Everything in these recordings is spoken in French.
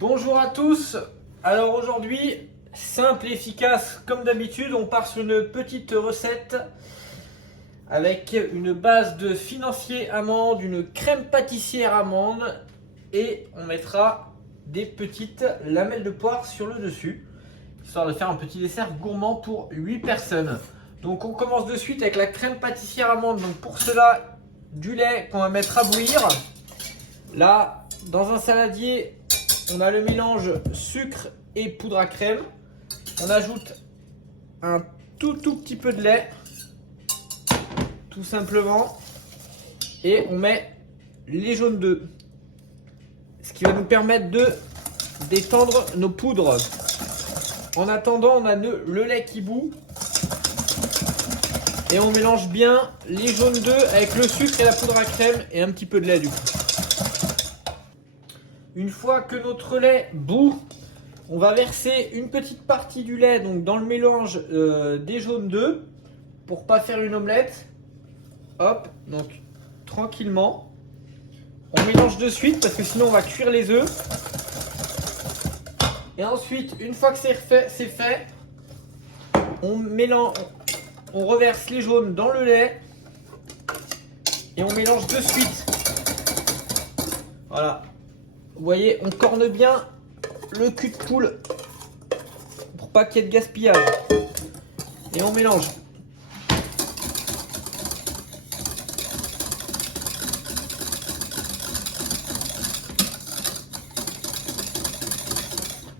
Bonjour à tous. Alors aujourd'hui, simple et efficace comme d'habitude, on part sur une petite recette avec une base de financier amande, une crème pâtissière amande et on mettra des petites lamelles de poire sur le dessus, histoire de faire un petit dessert gourmand pour 8 personnes. Donc on commence de suite avec la crème pâtissière amande. Donc pour cela, du lait qu'on va mettre à bouillir. Là, dans un saladier, on a le mélange sucre et poudre à crème. On ajoute un tout petit peu de lait, tout simplement. Et on met les jaunes d'œufs, ce qui va nous permettre de d'étendre nos poudres. En attendant, on a le lait qui bout. Et on mélange bien les jaunes d'œufs avec le sucre et la poudre à crème et un petit peu de lait du coup. Une fois que notre lait bout, on va verser une petite partie du lait donc dans le mélange des jaunes d'œufs pour pas faire une omelette. Hop, donc tranquillement. On mélange de suite parce que sinon on va cuire les œufs. Et ensuite, une fois que c'est fait, on reverse les jaunes dans le lait et on mélange de suite. Voilà. Vous voyez, on corne bien le cul de poule pour pas qu'il y ait de gaspillage. Et on mélange.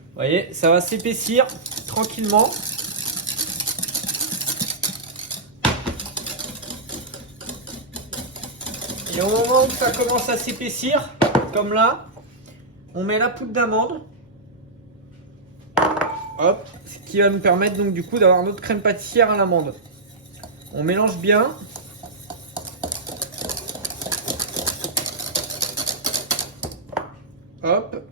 Vous voyez, ça va s'épaissir tranquillement. Et au moment où ça commence à s'épaissir, comme là, on met la poudre d'amande. Hop, ce qui va nous permettre donc du coup d'avoir notre crème pâtissière à l'amande. On mélange bien. Hop.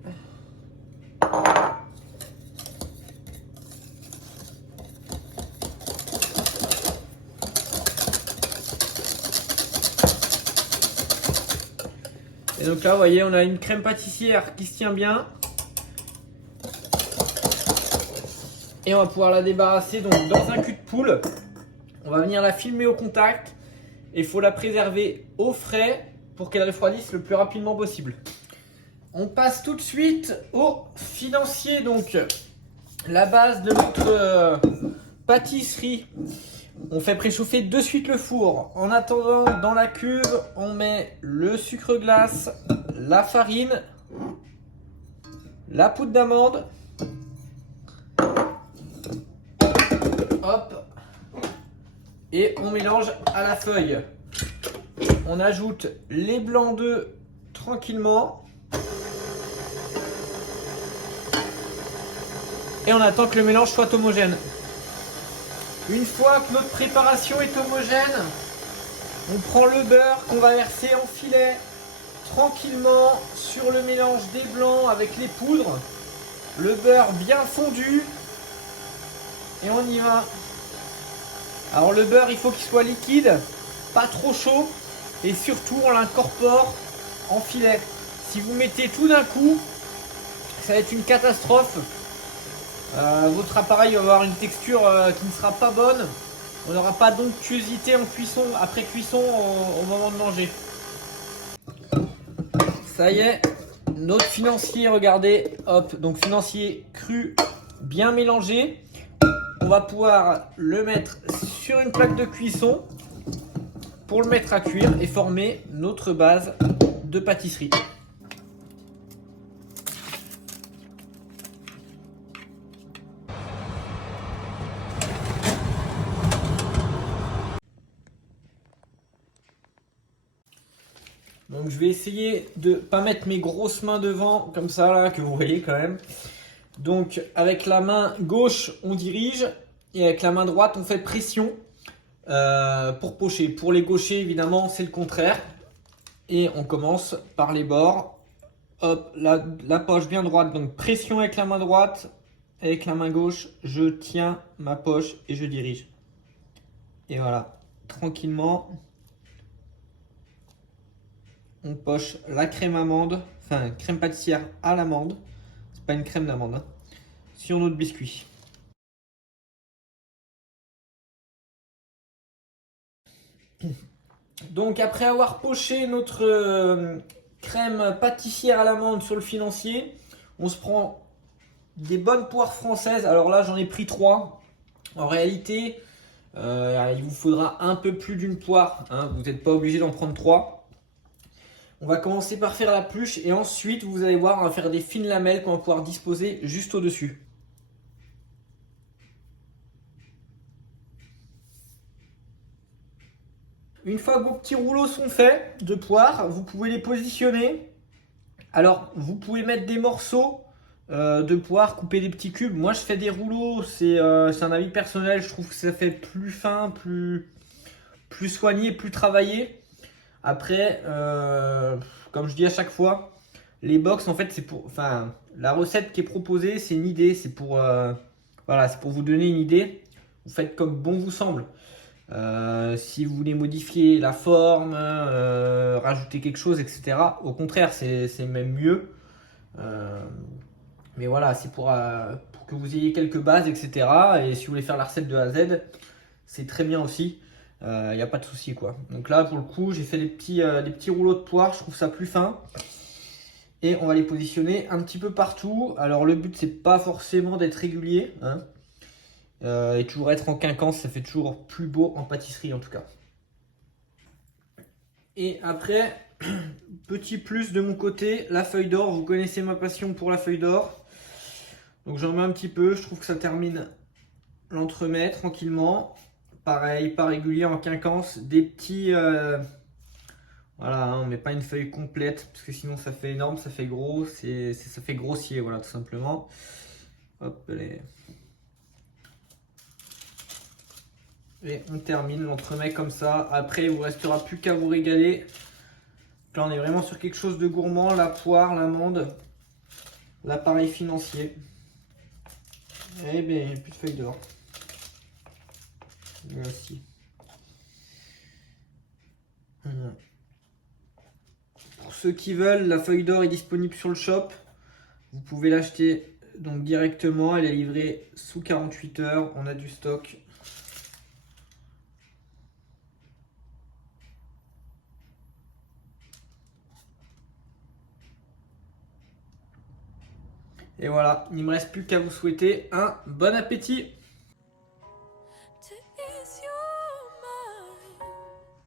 Et donc là, vous voyez, on a une crème pâtissière qui se tient bien. Et on va pouvoir la débarrasser donc dans un cul de poule. On va venir la filmer au contact. Et il faut la préserver au frais pour qu'elle refroidisse le plus rapidement possible. On passe tout de suite au financier. Donc la base de notre pâtisserie. On fait préchauffer de suite le four. En attendant, dans la cuve, on met le sucre glace, la farine, la poudre d'amande. Hop. Et on mélange à la feuille. On ajoute les blancs d'œufs tranquillement. Et on attend que le mélange soit homogène. Une fois que notre préparation est homogène, on prend le beurre qu'on va verser en filet tranquillement sur le mélange des blancs avec les poudres. Le beurre bien fondu. Et on y va. Alors le beurre, il faut qu'il soit liquide, pas trop chaud. Et surtout, on l'incorpore en filet. Si vous mettez tout d'un coup, ça va être une catastrophe. Votre appareil va avoir une texture qui ne sera pas bonne. On n'aura pas d'onctuosité en cuisson, après cuisson au moment de manger. Ça y est, notre financier, regardez, hop, donc financier cru, bien mélangé. On va pouvoir le mettre sur une plaque de cuisson pour le mettre à cuire et former notre base de pâtisserie. Donc je vais essayer de ne pas mettre mes grosses mains devant comme ça là que vous voyez quand même. Donc avec la main gauche on dirige et avec la main droite on fait pression pour pocher. Pour les gauchers évidemment c'est le contraire. Et on commence par les bords. Hop, la poche bien droite. Donc pression avec la main droite. Avec la main gauche je tiens ma poche et je dirige. Et voilà, tranquillement. On poche la crème amande, enfin crème pâtissière à l'amande. pas une crème d'amande, hein, sur notre biscuit. Donc après avoir poché notre crème pâtissière à l'amande sur le financier, on se prend des bonnes poires françaises. Alors là j'en ai pris 3. En réalité, il vous faudra un peu plus d'une poire, hein. Vous n'êtes pas obligé d'en prendre 3. On va commencer par faire la pluche et ensuite vous allez voir, on va faire des fines lamelles qu'on va pouvoir disposer juste au-dessus. Une fois que vos petits rouleaux sont faits de poires, vous pouvez les positionner. Alors, vous pouvez mettre des morceaux de poires, couper des petits cubes. Moi, je fais des rouleaux, c'est un avis personnel. Je trouve que ça fait plus fin, plus soigné, plus travaillé. Après, comme je dis à chaque fois, les box, en fait, c'est pour. Enfin, la recette qui est proposée, c'est une idée. C'est pour, voilà, c'est pour vous donner une idée. Vous faites comme bon vous semble. Si vous voulez modifier la forme, rajouter quelque chose, etc. Au contraire, c'est même mieux. Euh, mais voilà, c'est pour que vous ayez quelques bases, etc. Et si vous voulez faire la recette de A à Z, c'est très bien aussi. Il n'y a pas de souci quoi. Donc là, pour le coup, j'ai fait des petits rouleaux de poire. Je trouve ça plus fin. Et on va les positionner un petit peu partout. Alors le but, c'est pas forcément d'être régulier, hein. Et toujours être en quinquance, ça fait toujours plus beau en pâtisserie en tout cas. Et après, petit plus de mon côté, la feuille d'or. Vous connaissez ma passion pour la feuille d'or. Donc j'en mets un petit peu. Je trouve que ça termine l'entremet tranquillement. Pareil, pas régulier en quinquance. Des petits... voilà, hein, on met pas une feuille complète parce que sinon ça fait énorme, ça fait gros, ça fait grossier, voilà, tout simplement. Hop, allez. Et on termine l'entremet comme ça. Après, il vous restera plus qu'à vous régaler. Là, on est vraiment sur quelque chose de gourmand. La poire, l'amande, l'appareil financier. Eh bien, il n'y a plus de feuille d'or. Voici. Pour ceux qui veulent, la feuille d'or est disponible sur le shop. Vous pouvez l'acheter donc directement. Elle est livrée sous 48 heures. On a du stock. Et voilà, il ne me reste plus qu'à vous souhaiter un bon appétit.